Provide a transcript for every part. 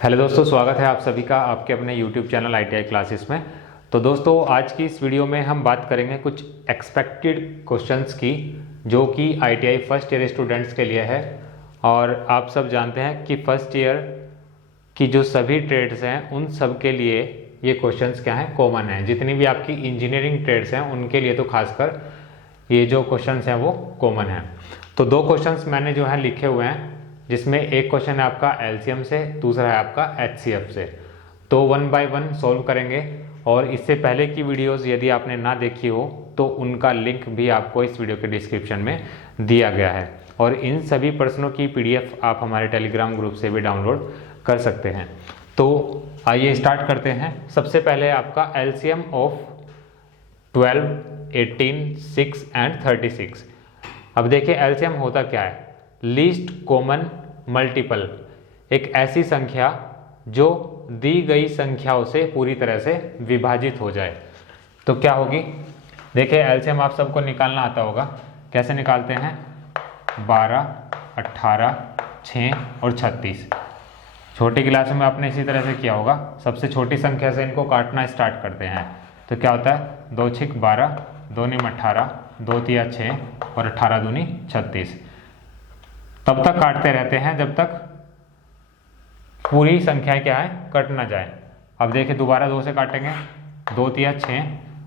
Hello दोस्तों, स्वागत है आप सभी का आपके अपने YouTube चैनल ITI क्लासेस में। तो दोस्तों, आज की इस वीडियो में हम बात करेंगे कुछ एक्सपेक्टेड क्वेश्चंस की, जो कि ITI फर्स्ट ईयर स्टूडेंट्स के लिए है। और आप सब जानते हैं कि फर्स्ट ईयर की जो सभी ट्रेड्स हैं उन सब के लिए ये क्वेश्चंस क्या हैं, कॉमन हैं। जितनी भी आपकी इंजीनियरिंग ट्रेड्स हैं उनके लिए तो खासकर ये जो क्वेश्चंस हैं वो कॉमन हैं। तो दो क्वेश्चंस मैंने जो है लिखे हुए हैं, जिसमें एक क्वेश्चन है आपका LCM से, दूसरा है आपका HCF से। तो 1 बाय 1 सॉल्व करेंगे। और इससे पहले की वीडियोस यदि आपने ना देखी हो तो उनका लिंक भी आपको इस वीडियो के डिस्क्रिप्शन में दिया गया है। और इन सभी प्रश्नों की PDF आप हमारे टेलीग्राम ग्रुप से भी डाउनलोड कर सकते हैं। तो आइए स्टार्ट करते हैं। सबसे पहले आपका LCM ऑफ 12, 18, 6 एंड 36। अब देखिए LCM होता क्या है। लीस्ट कॉमन मल्टीपल, एक ऐसी संख्या जो दी गई संख्याओं से पूरी तरह से विभाजित हो जाए तो क्या होगी। देखिए LCM आप सबको निकालना आता होगा। कैसे निकालते हैं? 12, 18, 6 और 36। छोटी क्लास में आपने इसी तरह से किया होगा। सबसे छोटी संख्या से इनको काटना स्टार्ट करते हैं। तो क्या होता है? 2 6 12, 2 9 18, 2 3 6 और 18 दूनी 36। तब तक काटते रहते हैं जब तक पूरी संख्या क्या है, कट ना जाए। अब देखिए दोबारा 2 से काटेंगे। 2 3 6,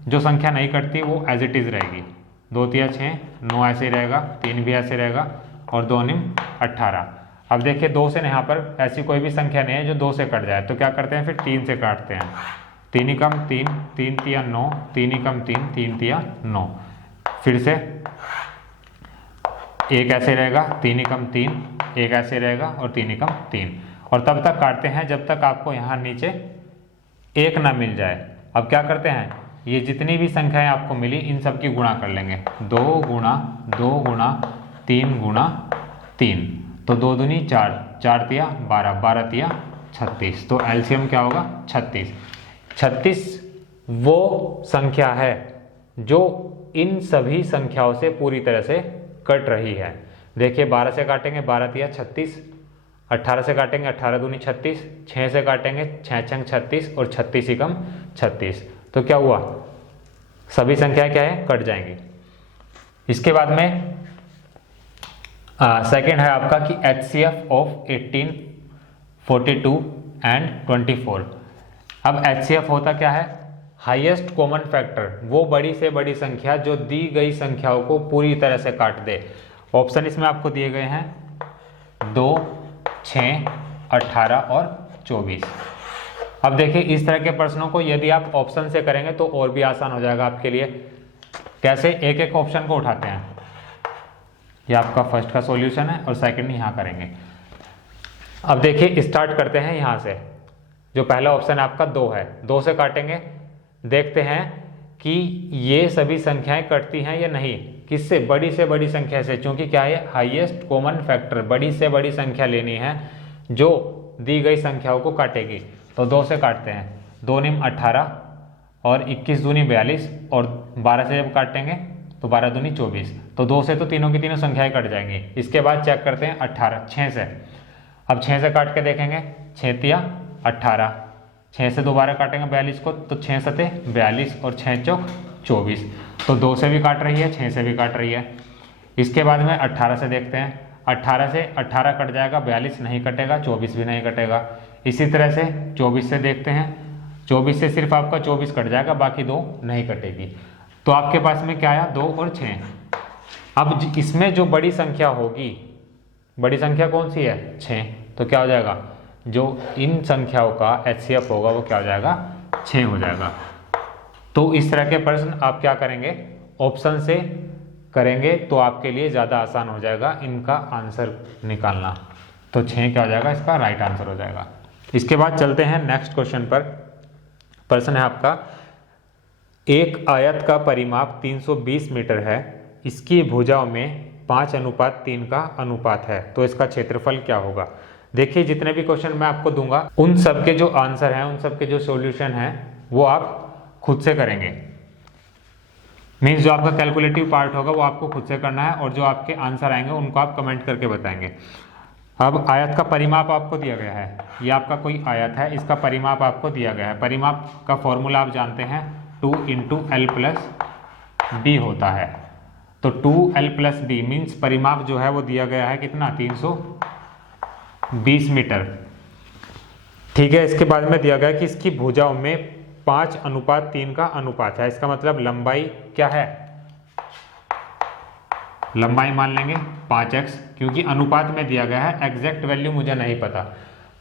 जो संख्या नहीं कटती वो एज इट इज रहेगी। 2 3 6, 9 ऐसे ही रहेगा, 3 भी ऐसे रहेगा और 2 9 18। अब देखिए 2 से यहाँ पर ऐसी कोई भी संख्या नहीं है जो 2 से कट जाए, तो क्या करते हैं? फिर 3 से काटते हैं। 3 ही कम 3, 3 3 9, 3 ही कम 3, 3 3 9। फिर से एक ऐसे रहेगा, 3 ही कम 3, एक ऐसे रहेगा और 3 ही कम 3। और तब तक काटते हैं जब तक आपको यहाँ नीचे एक ना मिल जाए। अब क्या करते हैं? ये जितनी भी संख्याएं आपको मिली इन सब की गुणा कर लेंगे। 2 गुणा 2 गुणा 3 गुणा 3, तो 2 दूनी 4, 4 तिया 12, 12 तिया 36। तो LCM क्या होगा? 36। 36 वो संख्या है जो इन सभी संख्याओं से पूरी तरह से कट रही है। देखिए 12 से काटेंगे, 12 तिया 36। 18 से काटेंगे, 18 दूनी 36। 6 से काटेंगे, 6 छंग 36 और 36 ही कम 36। तो क्या हुआ? सभी संख्याएं क्या है, कट जाएंगी। इसके बाद में सेकंड है आपका कि HCF ऑफ 18, 42 एंड 24। अब HCF होता क्या है? हाईएस्ट कॉमन फैक्टर, वो बड़ी से बड़ी संख्या जो दी गई संख्याओं को पूरी तरह से काट दे। ऑप्शन इसमें आपको दिए गए हैं 2, 6, 18 और 24। अब देखिए इस तरह के प्रश्नों को यदि आप ऑप्शन से करेंगे तो और भी आसान हो जाएगा आपके लिए। कैसे? एक एक ऑप्शन को उठाते हैं। ये आपका फर्स्ट का सॉल्यूशन है और सेकंड यहाँ करेंगे। अब देखिए स्टार्ट करते हैं यहाँ से। जो पहला ऑप्शन आपका 2 है, 2 से काटेंगे। देखते हैं कि ये सभी संख्याएं कटती हैं या नहीं। किससे? बड़ी से बड़ी संख्या से, क्योंकि क्या है, हाईएस्ट कॉमन फैक्टर, बड़ी से बड़ी संख्या लेनी है जो दी गई संख्याओं को काटेगी। तो 2 से काटते हैं। 2 निम 18 और 21 दूनी 42 और 12 से जब काटेंगे तो 12 दूनी 24। तो 2 से तो तीनों की तीनों संख्याएं कट जाएंगी। इसके बाद चेक करते हैं 18, 6 से। अब 6 से काट के देखेंगे, 6 तिया 18। 6 से दोबारा काटेंगे 42 को, तो 6 सते 42 और 6 चौक 24। तो 2 से भी काट रही है, 6 से भी काट रही है। इसके बाद में 18 से देखते हैं। 18 से 18 कट जाएगा, 42 नहीं कटेगा, 24 भी नहीं कटेगा। इसी तरह से 24 से देखते हैं। 24 से सिर्फ आपका 24 कट जाएगा, बाकी 2 नहीं कटेगी। तो आपके पास में क्या आया? 2 और 6। अब इसमें जो बड़ी संख्या होगी, बड़ी संख्या कौन सी है? 6। तो क्या हो जाएगा? जो इन संख्याओं का HCF होगा वो क्या हो जाएगा? 6 हो जाएगा। तो इस तरह के प्रश्न आप क्या करेंगे? ऑप्शन से करेंगे तो आपके लिए ज़्यादा आसान हो जाएगा इनका आंसर निकालना। तो 6 क्या हो जाएगा? इसका राइट आंसर हो जाएगा। इसके बाद चलते हैं नेक्स्ट क्वेश्चन पर। प्रश्न है आपका, एक आयत का परिमाप 320 मीटर है, इसकी भुजाओं में 5:3 का अनुपात है, तो इसका क्षेत्रफल क्या होगा? देखिए जितने भी क्वेश्चन मैं आपको दूंगा उन सब के जो आंसर हैं, उन सब के जो सॉल्यूशन हैं वो आप खुद से करेंगे। मीन्स जो आपका कैलकुलेटिव पार्ट होगा वो आपको खुद से करना है और जो आपके आंसर आएंगे उनको आप कमेंट करके बताएंगे। अब आयत का परिमाप आपको दिया गया है, ये आपका कोई आयत है, इसका परिमाप आपको दिया गया है। परिमाप का फॉर्मूला आप जानते हैं 2 इंटू एल प्लस बी होता है। तो 2l प्लस बी मीन्स परिमाप जो है वो दिया गया है कितना 320 मीटर। ठीक है, इसके बाद में दिया गया कि इसकी भुजाओं में 5:3 का अनुपात है। इसका मतलब लंबाई क्या है, लंबाई मान लेंगे 5x, क्योंकि अनुपात में दिया गया है, एग्जैक्ट वैल्यू मुझे नहीं पता,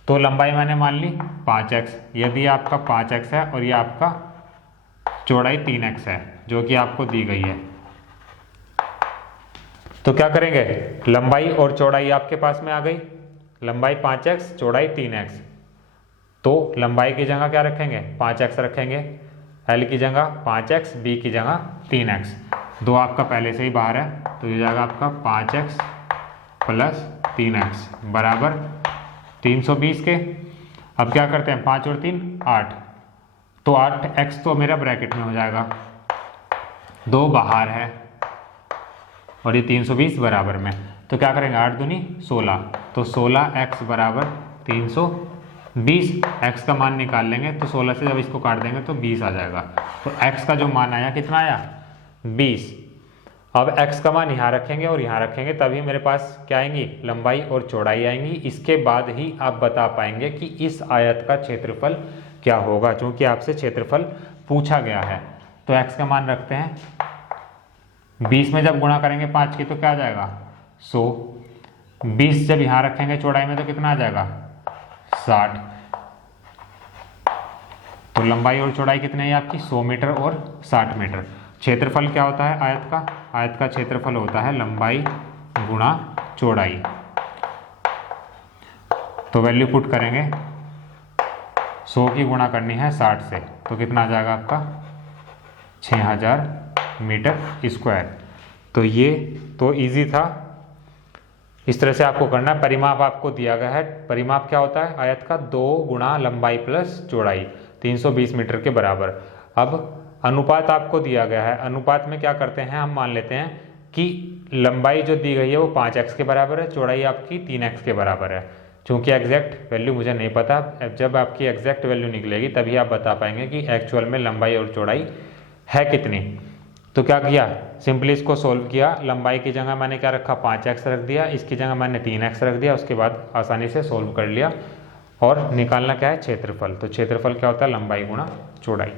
तो लंबाई मैंने मान ली 5x। यदि आपका 5x है और ये आपका चौड़ाई 3x है जो कि आपको दी गई है, तो क्या करेंगे, लंबाई और चौड़ाई आपके पास में आ गई, लंबाई 5x चौड़ाई 3x, तो लंबाई की जगह क्या रखेंगे 5x रखेंगे, l की जगह 5x, b की जगह 3x, 2 आपका पहले से ही बाहर है, तो ये जाएगा आपका 5x प्लस 3x बराबर 320 के। अब क्या करते हैं 5 और 3 8, तो 8x तो मेरा ब्रैकेट में हो जाएगा, 2 बाहर है और ये 320 बराबर में, तो क्या करेंगे 8 दूनी 16, तो 16x बराबर 320। x का मान निकाल लेंगे तो 16 से जब इसको काट देंगे तो 20 आ जाएगा, तो x का जो मान आया कितना आया 20। अब x का मान यहाँ रखेंगे और यहाँ रखेंगे, तभी मेरे पास क्या आएंगी लंबाई और चौड़ाई आएंगी। इसके बाद ही आप बता पाएंगे कि इस आयत का क्षेत्रफल क्या होगा, क्योंकि आपसे क्षेत्रफल पूछा गया है। तो x का मान रखते हैं 20 में जब गुणा करेंगे 5 की तो क्या आ जाएगा 100, 20 जब यहाँ रखेंगे चौड़ाई में तो कितना आ जाएगा 60, तो लंबाई और चौड़ाई कितनी है आपकी 100 मीटर और 60 मीटर। क्षेत्रफल क्या होता है आयत का, आयत का क्षेत्रफल होता है लंबाई गुणा चौड़ाई। तो वैल्यू पुट करेंगे, 100 की गुणा करनी है 60 से, तो कितना आ जाएगा आपका 6000 मीटर स्क्वायर। तो ये तो इजी था, इस तरह से आपको करना। परिमाप आपको दिया गया है, परिमाप क्या होता है आयत का 2 गुणा लंबाई प्लस चौड़ाई 320 मीटर के बराबर। अब अनुपात आपको दिया गया है, अनुपात में क्या करते हैं हम मान लेते हैं कि लंबाई जो दी गई है वो 5x के बराबर है, चौड़ाई आपकी 3x के बराबर है। चूंकि एग्जैक्ट वैल्यू मुझे नहीं पता, जब आपकी एग्जैक्ट वैल्यू निकलेगी तभी आप बता पाएंगे कि एक्चुअल में लंबाई और चौड़ाई है कितनी। तो क्या किया, सिंपली इसको सोल्व किया, लंबाई की जगह मैंने क्या रखा 5x रख दिया, इसकी जगह मैंने 3x रख दिया, उसके बाद आसानी से सोल्व कर लिया। और निकालना क्या है क्षेत्रफल, तो क्षेत्रफल क्या होता है लंबाई गुणा चौड़ाई।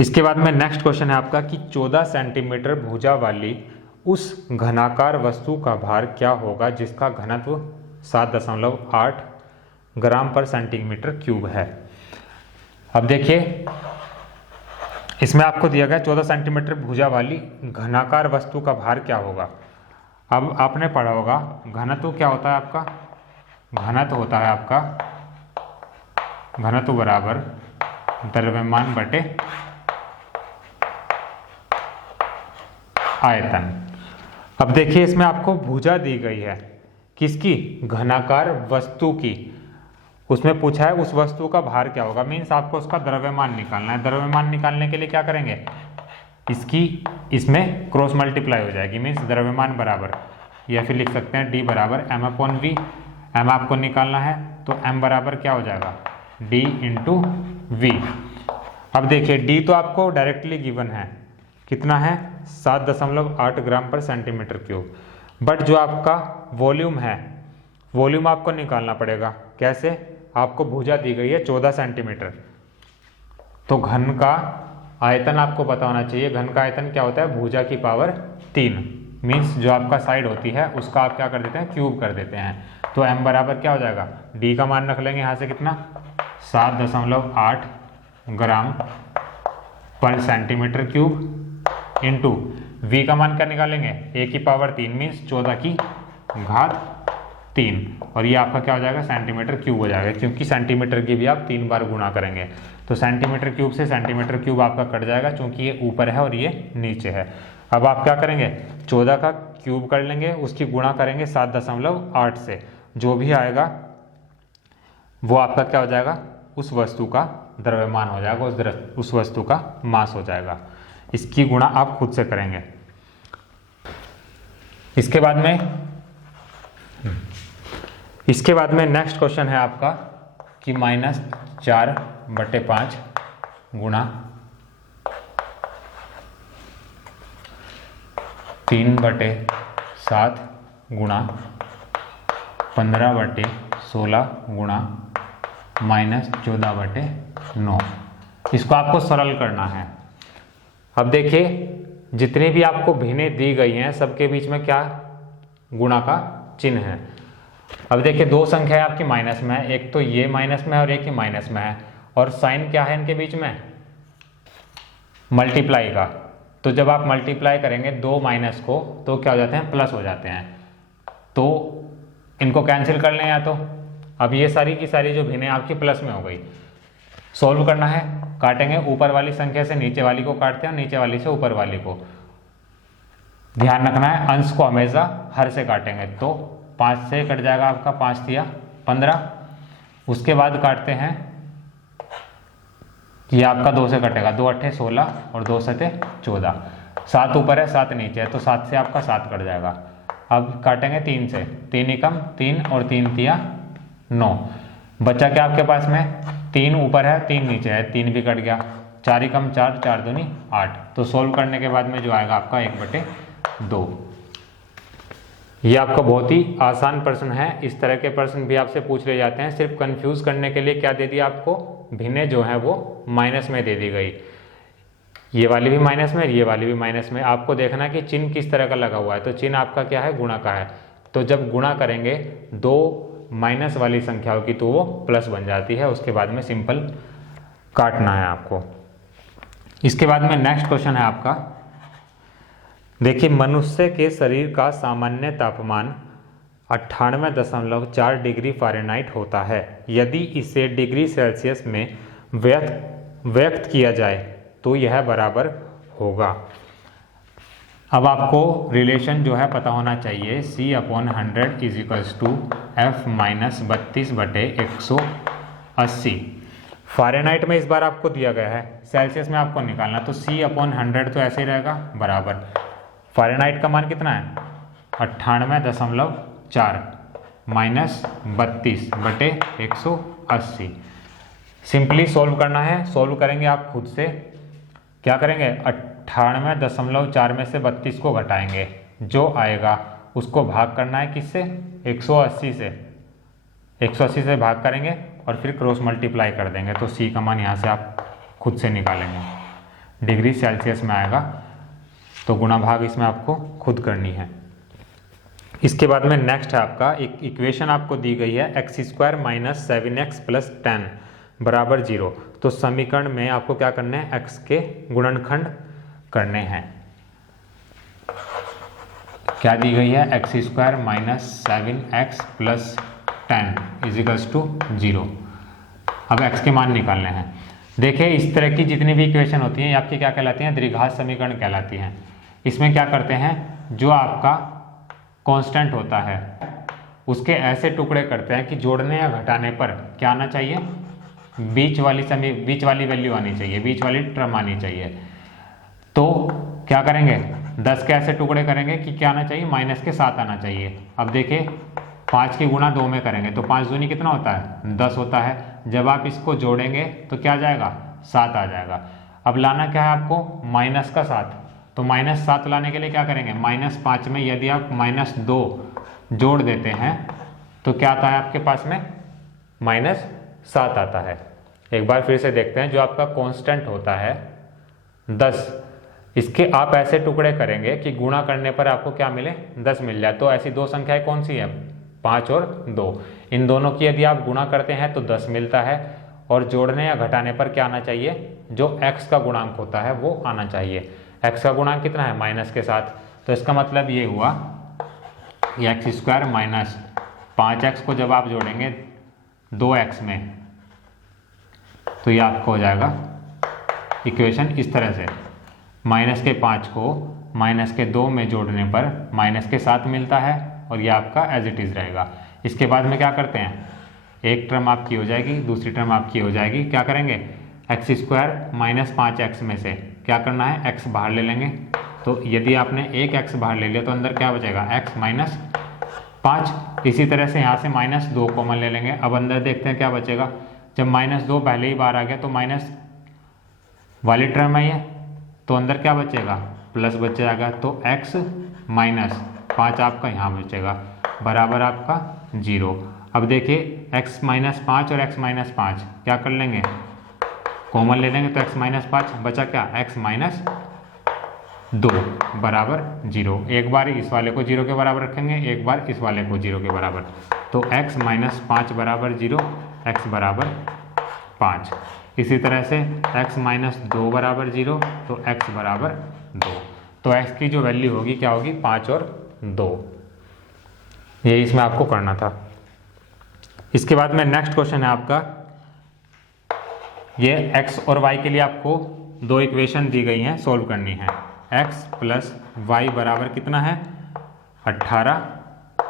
इसके बाद में नेक्स्ट क्वेश्चन है आपका कि 14 सेंटीमीटर भुजा वाली उस घनाकार वस्तु का भार क्या होगा जिसका घनत्व 7.8 ग्राम पर सेंटीमीटर क्यूब है। अब देखिए इसमें आपको दिया गया 14 सेंटीमीटर भुजा वाली घनाकार वस्तु का भार क्या होगा। अब आपने पढ़ा होगा घनत्व क्या होता है आपका, घनत्व होता है आपका घनत्व बराबर द्रव्यमान बटे आयतन। अब देखिए इसमें आपको भुजा दी गई है किसकी, घनाकार वस्तु की, उसमें पूछा है उस वस्तु का भार क्या होगा, मीन्स आपको उसका द्रव्यमान निकालना है। द्रव्यमान निकालने के लिए क्या करेंगे, इसकी इसमें क्रॉस मल्टीप्लाई हो जाएगी, मीन्स द्रव्यमान बराबर, या फिर लिख सकते हैं d बराबर m/v। m आपको निकालना है तो m बराबर क्या हो जाएगा d इंटू वी। अब देखिए d तो आपको डायरेक्टली गिवन है, कितना है 7.8 ग्राम पर सेंटीमीटर क्यूब, बट जो आपका वॉल्यूम है वॉल्यूम आपको निकालना पड़ेगा। कैसे, आपको भुजा दी गई है 14 सेंटीमीटर, तो घन का आयतन आपको पता होना चाहिए। घन का आयतन क्या होता है भुजा की पावर 3, मीन्स जो आपका साइड होती है उसका आप क्या कर देते हैं क्यूब कर देते हैं। तो m बराबर क्या हो जाएगा, d का मान रख लेंगे यहाँ से कितना 7.8 ग्राम पर सेंटीमीटर क्यूब इंटू v का मान क्या निकालेंगे a की पावर 3 मीन्स 14 की घात 3, और ये आपका क्या हो जाएगा सेंटीमीटर क्यूब हो जाएगा, क्योंकि सेंटीमीटर की भी आप 3 बार गुणा करेंगे। तो सेंटीमीटर क्यूब से सेंटीमीटर क्यूब आपका कट जाएगा, क्योंकि ये ऊपर है और ये नीचे है। अब आप क्या करेंगे 14 का क्यूब कर लेंगे, उसकी गुणा करेंगे 7.8 से, जो भी आएगा वो आपका क्या हो जाएगा उस वस्तु का द्रव्यमान हो जाएगा, उस वस्तु का मास हो जाएगा। इसकी गुणा आप खुद से करेंगे। इसके बाद में इसके बाद में नेक्स्ट क्वेश्चन है आपका कि -4/5 गुणा 3/7 गुणा 15/16 गुणा -14/9। इसको आपको सरल करना है। अब देखिए जितने भी आपको भिन्नें दी गई हैं सबके बीच में क्या गुणा का चिन्ह है। अब देखिए दो संख्या आपकी माइनस में है, एक तो ये माइनस में है और एक ही माइनस में है, और साइन क्या है इनके बीच में, मल्टीप्लाई का। तो जब आप मल्टीप्लाई करेंगे दो माइनस को तो क्या हो जाते हैं, प्लस हो जाते हैं। तो इनको कैंसिल कर लें या तो। अब ये सारी की सारी जो भिन्नें आपकी प्लस में हो गई। सॉल्व करना है, काटेंगे ऊपर वाली संख्या से नीचे वाली को काटते हैं, नीचे वाली से ऊपर वाली को। ध्यान रखना है अंश को हमेशा हर से काटेंगे। तो 5 से कट जाएगा आपका, 5 दिया 15। उसके बाद काटते हैं, ये आपका 2 से कटेगा, 2 8 16 और 2 7 14। 7 ऊपर है 7 नीचे है, तो 7 से आपका 7 कट जाएगा। अब काटेंगे 3 से, 3 एकम 3 और 3 तिया 9। बचा क्या आपके पास में, 3 ऊपर है 3 नीचे है, 3 भी कट गया। 4 एकम 4, 4 दूनी 8। तो सोल्व करने के बाद में जो आएगा आपका 1/2। ये आपका बहुत ही आसान प्रश्न है। इस तरह के प्रश्न भी आपसे पूछ ले जाते हैं। सिर्फ कंफ्यूज करने के लिए क्या दे दिया आपको, भिन्नें जो है वो माइनस में दे दी गई। ये वाली भी माइनस में, ये वाली भी माइनस में। आपको देखना है कि चिन्ह किस तरह का लगा हुआ है। तो चिन्ह आपका क्या है, गुणा का है। तो जब गुणा करेंगे दो माइनस वाली संख्याओं की तो वो प्लस बन जाती है। उसके बाद में सिंपल काटना है आपको। इसके बाद में नेक्स्ट क्वेश्चन है आपका, देखिए मनुष्य के शरीर का सामान्य तापमान 98.4 डिग्री फ़ारेनहाइट होता है। यदि इसे डिग्री सेल्सियस में व्यक्त किया जाए तो यह बराबर होगा। अब आपको रिलेशन जो है पता होना चाहिए, C/100 = F - 32/180। फ़ारेनहाइट में इस बार आपको दिया गया है, सेल्सियस में आपको निकालना। तो C/100 तो ऐसे ही रहेगा बराबर, फ़ारेनहाइट का मान कितना है 98.4 - 32/180। सिंपली सॉल्व करना है। सॉल्व करेंगे आप खुद से। क्या करेंगे, 98.4 में से 32 को घटाएंगे, जो आएगा उसको भाग करना है किससे, 180 से। 180 से भाग करेंगे और फिर क्रॉस मल्टीप्लाई कर देंगे। तो C का मान यहाँ से आप खुद से निकालेंगे, डिग्री सेल्सियस में आएगा। तो गुणा भाग इसमें आपको खुद करनी है। इसके बाद में नेक्स्ट है आपका, एक इक्वेशन आपको दी गई है, x² - 7x + 10 = 0। तो समीकरण में आपको क्या करना है, x के गुणनखंड करने हैं। क्या दी गई है, x² - 7x + 10 = 0। अब x के मान निकालने हैं। देखिए इस तरह की जितनी भी इक्वेशन होती हैं ये आपकी क्या कहलाती हैं, द्विघात समीकरण कहलाती हैं। इसमें क्या करते हैं, जो आपका कांस्टेंट होता है उसके ऐसे टुकड़े करते हैं कि जोड़ने या घटाने पर क्या आना चाहिए, बीच वाली वैल्यू आनी चाहिए, बीच वाली टर्म आनी चाहिए। तो क्या करेंगे, 10 के ऐसे टुकड़े करेंगे कि क्या आना चाहिए, माइनस के 7 आना चाहिए। अब देखिए 5 की गुणा 2 में करेंगे तो 5 दूनी कितना होता है, 10 होता है। जब आप इसको जोड़ेंगे तो क्या आ जाएगा, 7 आ जाएगा। अब लाना क्या है आपको, -7। तो -7 लाने के लिए क्या करेंगे, -5 में यदि आप -2 जोड़ देते हैं तो क्या आता है आपके पास में, -7 आता है। एक बार फिर से देखते हैं, जो आपका कांस्टेंट होता है 10, इसके आप ऐसे टुकड़े करेंगे कि गुणा करने पर आपको क्या मिले, 10 मिल जाए। तो ऐसी दो संख्याएं कौन सी है, 5 और 2। इन दोनों की यदि आप गुणा करते हैं तो 10 मिलता है, और जोड़ने या घटाने पर क्या आना चाहिए, जो x का गुणांक होता है वो आना चाहिए। x का गुणांक कितना है, माइनस के साथ। तो इसका मतलब ये हुआ कि x² - 5x को जब आप जोड़ेंगे 2x में तो ये आपको हो जाएगा इक्वेशन इस तरह से, -5 को -2 में जोड़ने पर -7 मिलता है, और ये आपका एज इट इज़ रहेगा। इसके बाद में क्या करते हैं, एक टर्म आपकी हो जाएगी, दूसरी टर्म आपकी हो जाएगी। क्या करेंगे, x² - 5x में से क्या करना है, x बाहर ले लेंगे। तो यदि आपने एक x बाहर ले लिया तो अंदर क्या बचेगा, x - 5। इसी तरह से यहाँ से -2 कॉमन ले लेंगे। अब अंदर देखते हैं क्या बचेगा। जब -2 पहले ही बार आ गया तो माइनस वाली टर्म है ये, तो अंदर क्या बचेगा, प्लस बच जाएगा। तो x - 5 आपका यहाँ बचेगा बराबर आपका 0। अब देखिए x - 5 और x - 5 क्या कर लेंगे, कॉमन ले लेंगे। तो x - 5 बचा क्या, x - 2 बराबर 0। एक बार इस वाले को 0 के बराबर रखेंगे, एक बार इस वाले को 0 के बराबर। तो x - 5 बराबर 0, x बराबर 5। इसी तरह से x - 2 बराबर 0, तो x बराबर 2। तो x की जो वैल्यू होगी क्या होगी, 5 और 2। यही इसमें आपको करना था। इसके बाद में नेक्स्ट क्वेश्चन है आपका, ये x और y के लिए आपको दो इक्वेशन दी गई हैं, सोल्व करनी है। x + y बराबर कितना है 18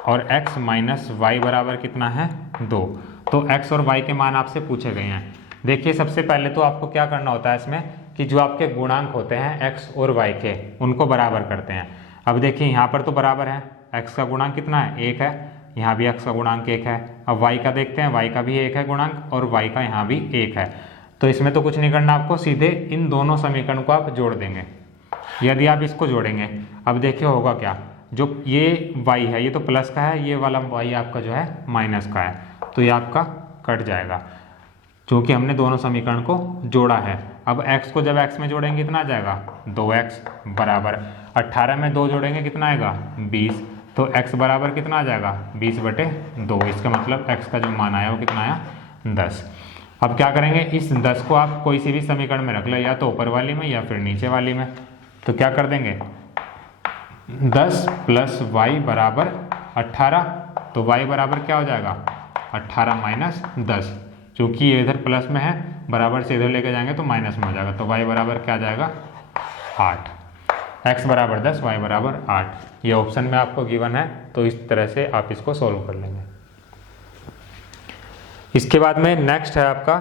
और x - y बराबर कितना है 2। तो x और y के मान आपसे पूछे गए हैं। देखिए सबसे पहले तो आपको क्या करना होता है इसमें कि जो आपके गुणांक होते हैं x और y के, उनको बराबर करते हैं। अब देखिए यहाँ पर तो बराबर है, x का गुणांक कितना है 1 है, यहाँ भी x का गुणांक 1 है। अब y का देखते हैं, y का भी 1 है गुणांक और y का यहाँ भी 1 है। तो इसमें तो कुछ नहीं करना आपको, सीधे इन दोनों समीकरण को आप जोड़ देंगे। यदि आप इसको जोड़ेंगे, अब देखिए होगा क्या, जो ये y है ये तो प्लस का है, ये वाला y आपका जो है माइनस का है, तो ये आपका कट जाएगा क्योंकि हमने दोनों समीकरण को जोड़ा है। अब x को जब x में जोड़ेंगे कितना आ जाएगा 2x बराबर 18 में 2 जोड़ेंगे कितना आएगा 20। तो x बराबर कितना आ जाएगा 20/2। इसका मतलब x का जो मान आया वो कितना आया 10। अब क्या करेंगे, इस 10 को आप कोई सी भी समीकरण में रख लो, या तो ऊपर वाली में या फिर नीचे वाली में। तो क्या कर देंगे 10 + y बराबर 18। तो y बराबर क्या हो जाएगा 18 - 10, क्योंकि ये इधर प्लस में है, बराबर से इधर लेके जाएंगे तो माइनस में हो जाएगा। तो y बराबर क्या आ जाएगा 8। x बराबर 10, y बराबर 8। ये ऑप्शन में आपको गिवन है, तो इस तरह से आप इसको सॉल्व कर लेंगे। इसके बाद में नेक्स्ट है आपका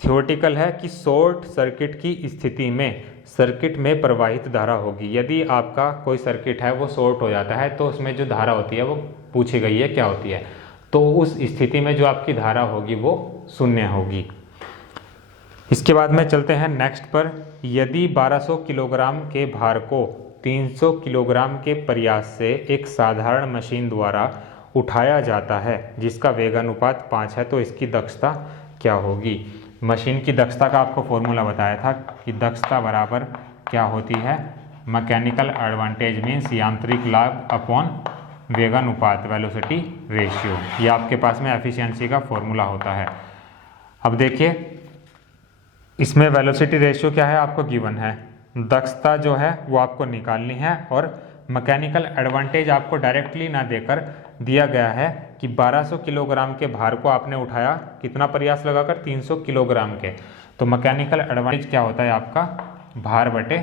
थ्योरेटिकल है कि शॉर्ट सर्किट की स्थिति में सर्किट में प्रवाहित धारा होगी। यदि आपका कोई सर्किट है वो शॉर्ट हो जाता है तो उसमें जो धारा होती है वो पूछी गई है क्या होती है। तो उस स्थिति में जो आपकी धारा होगी वो 0 होगी। इसके बाद में चलते हैं नेक्स्ट पर। यदि 1200 किलोग्राम के भार को 300 किलोग्राम के प्रयास से एक साधारण मशीन द्वारा उठाया जाता है जिसका वेग अनुपात 5 है, तो इसकी दक्षता क्या होगी। मशीन की दक्षता का आपको फॉर्मूला बताया था कि दक्षता बराबर क्या होती है, मैकेनिकल एडवांटेज मीन्स यांत्रिक लाभ अपॉन वेग अनुपात वेलोसिटी रेशियो। ये आपके पास में एफिशिएंसी का फॉर्मूला होता है। अब देखिए इसमें वेलोसिटी रेशियो क्या है आपको गिवन है, दक्षता जो है वो आपको निकालनी है, और मैकेनिकल एडवांटेज आपको डायरेक्टली ना देकर दिया गया है कि 1200 किलोग्राम के भार को आपने उठाया, कितना प्रयास लगाकर 300 किलोग्राम के। तो मैकेनिकल एडवांटेज क्या होता है आपका भार बटे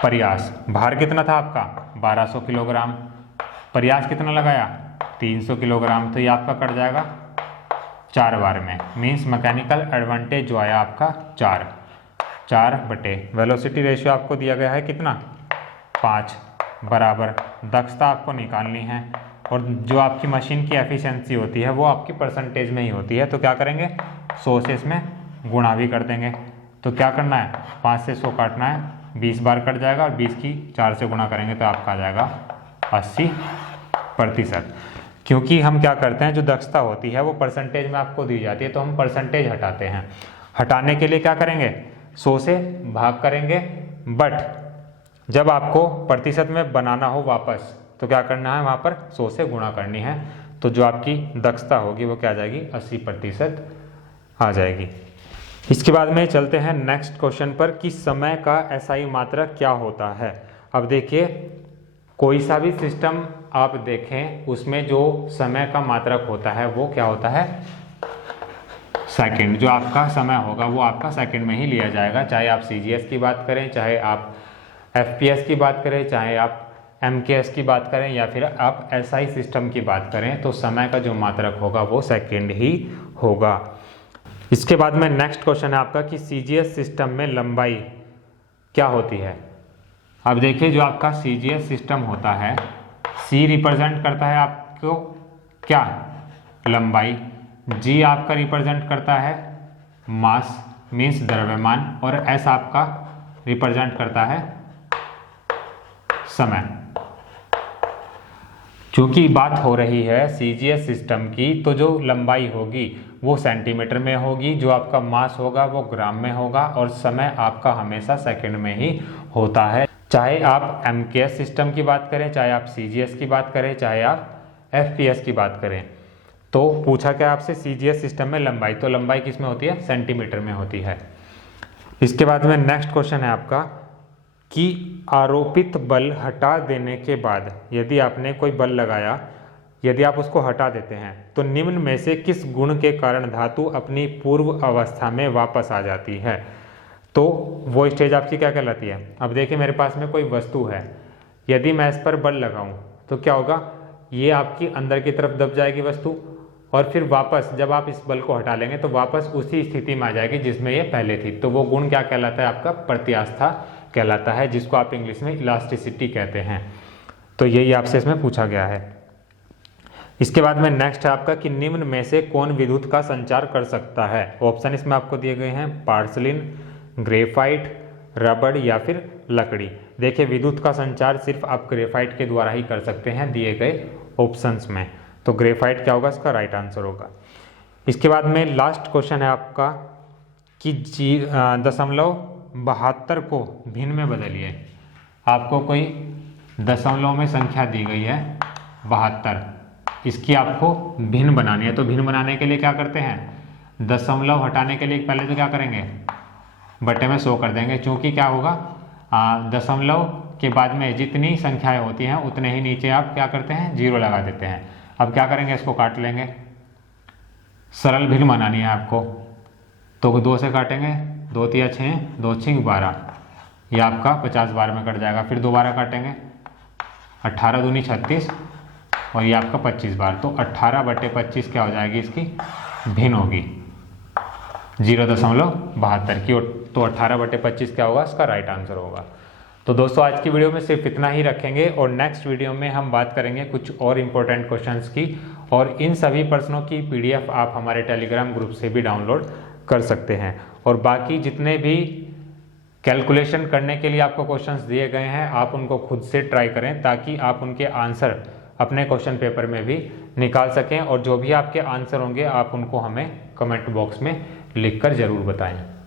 प्रयास। भार कितना था आपका 1200 किलोग्राम, प्रयास कितना लगाया 300 किलोग्राम, तो ये आपका कट जाएगा 4 बार में। मीन्स मैकेनिकल एडवांटेज जो आया आपका 4 बटे वेलोसिटी रेशियो आपको दिया गया है कितना 5 बराबर दक्षता आपको निकालनी है, और जो आपकी मशीन की एफिशिएंसी होती है वो आपकी परसेंटेज में ही होती है। तो क्या करेंगे 100 से इसमें गुणा भी कर देंगे। तो क्या करना है 5 से 100 काटना है, 20 बार कट जाएगा, और 20 की 4 से गुणा करेंगे तो आपका आ जाएगा 80%। क्योंकि हम क्या करते हैं, जो दक्षता होती है वो परसेंटेज में आपको दी जाती है, तो हम परसेंटेज हटाते हैं। हटाने के लिए क्या करेंगे 100 से भाग करेंगे, बट जब आपको प्रतिशत में बनाना हो वापस तो क्या करना है वहाँ पर 100 से गुणा करनी है। तो जो आपकी दक्षता होगी वो क्या आ जाएगी 80% आ जाएगी। इसके बाद में चलते हैं नेक्स्ट क्वेश्चन पर कि समय का SI मात्रक क्या होता है। अब देखिए कोई सा भी सिस्टम आप देखें उसमें जो समय का मात्रक होता है वो क्या होता है सेकंड। जो आपका समय होगा वो आपका सेकंड में ही लिया जाएगा, चाहे आप CGS की बात करें, चाहे आप FPS की बात करें, चाहे आप MKS की बात करें, या फिर आप SI सिस्टम की बात करें, तो समय का जो मात्रक होगा वो सेकंड ही होगा। इसके बाद में नेक्स्ट क्वेश्चन है आपका कि CGS सिस्टम में लंबाई क्या होती है। अब देखिए जो आपका CGS सिस्टम होता है, C रिप्रेजेंट करता है आपको क्या, लंबाई, G आपका रिप्रेजेंट करता है मास मीन्स द्रव्यमान, और S आपका रिप्रेजेंट करता है समय। क्योंकि बात हो रही है CGS सिस्टम की, तो जो लंबाई होगी वो सेंटीमीटर में होगी, जो आपका मास होगा वो ग्राम में होगा, और समय आपका हमेशा सेकंड में ही होता है। चाहे आप MKS सिस्टम की बात करें, चाहे आप CGS की बात करें, चाहे आप FPS की बात करें। तो पूछा क्या आपसे, CGS सिस्टम में लंबाई, तो लंबाई किस में होती है, सेंटीमीटर में होती है। इसके बाद में नेक्स्ट क्वेश्चन है आपका कि आरोपित बल हटा देने के बाद, यदि आपने कोई बल लगाया, यदि आप उसको हटा देते हैं तो निम्न में से किस गुण के कारण धातु अपनी पूर्व अवस्था में वापस आ जाती है। तो वो स्टेज आपकी क्या कहलाती है। अब देखिए मेरे पास में कोई वस्तु है, यदि मैं इस पर बल लगाऊं तो क्या होगा, ये आपकी अंदर की तरफ दब जाएगी वस्तु, और फिर वापस जब आप इस बल को हटा लेंगे तो वापस उसी स्थिति में आ जाएगी जिसमें ये पहले थी। तो वो गुण क्या कहलाता है, आपका प्रत्यास्था कहलाता है, जिसको आप इंग्लिश में इलास्टिसिटी कहते हैं। तो यही आपसे इसमें पूछा गया है। इसके बाद में नेक्स्ट है आपका कि निम्न में से कौन विद्युत का संचार कर सकता है। ऑप्शन इसमें आपको दिए गए हैं, पार्सलिन, ग्रेफाइट, रबड़ या फिर लकड़ी। देखिए विद्युत का संचार सिर्फ आप ग्रेफाइट के द्वारा ही कर सकते हैं दिए गए ऑप्शंस में, तो ग्रेफाइट क्या होगा, इसका राइट आंसर होगा। इसके बाद में लास्ट क्वेश्चन है आपका कि 0.72 को भिन्न में बदलिए। आपको कोई दशमलव में संख्या दी गई है 72, इसकी आपको भिन्न बनानी है। तो भिन्न बनाने के लिए क्या करते हैं, दशमलव हटाने के लिए पहले तो क्या करेंगे, बटे में 100 कर देंगे। क्योंकि क्या होगा, दशमलव के बाद में जितनी संख्याएं होती हैं उतने ही नीचे आप क्या करते हैं, 0 लगा देते हैं। अब क्या करेंगे, इसको काट लेंगे, सरल भिन्न बनानी है आपको। तो 2 से काटेंगे, 2 तिया 6, 2 6 12, ये आपका 50 बार में कट जाएगा। फिर दोबारा काटेंगे, 18 दूनी 36, और ये आपका 25 बार। तो 18/25 क्या हो जाएगी, इसकी भिन्न होगी 0.72 की। तो 18/25 क्या होगा, इसका राइट आंसर होगा। तो दोस्तों आज की वीडियो में सिर्फ इतना ही रखेंगे, और नेक्स्ट वीडियो में हम बात करेंगे कुछ और इम्पोर्टेंट क्वेश्चंस की, और इन सभी प्रश्नों की PDF आप हमारे टेलीग्राम ग्रुप से भी डाउनलोड कर सकते हैं। और बाकी जितने भी कैलकुलेशन करने के लिए आपको क्वेश्चंस दिए गए हैं, आप उनको खुद से ट्राई करें ताकि आप उनके आंसर अपने क्वेश्चन पेपर में भी निकाल सकें। और जो भी आपके आंसर होंगे आप उनको हमें कमेंट बॉक्स में लिखकर ज़रूर बताएं।